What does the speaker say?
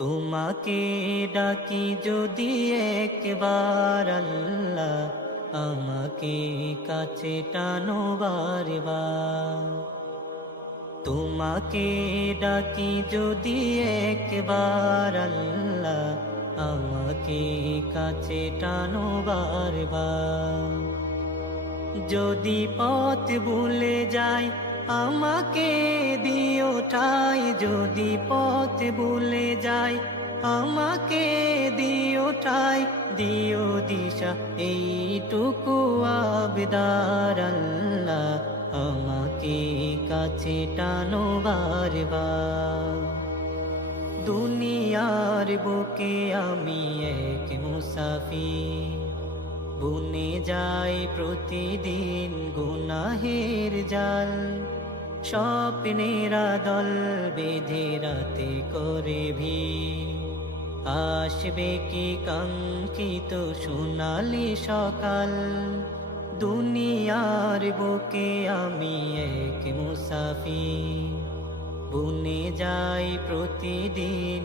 তোমাকে ডাকি যদি একবার আল্লাহ, আমাকে কাছে টানো বারবার। তোমাকে ডাকি যদি একবার আল্লাহ, আমাকে কাছে টানো বারবার। যদি পথ ভুলে যাই আমাকে দিও ঠাই, যদি পথ ভুলে যাই আমাকে দিও ঠাই, দিও দিশা এইটুকু আবদার আল্লাহ, আমাকে কাছে টানো বারবার। দুনিয়ার বুকে আমি এক মুসাফির, বুনে যায় প্রতিদিন গুনাহের জাল। স্বপ্নেরা দল বেঁধে রাতে করে ভিড়, আসবে কি কাঙ্ক্ষিত সোনালি সকাল। দুনিয়ার বুকে আমি এক মুসাফির, বুনে যায় প্রতিদিন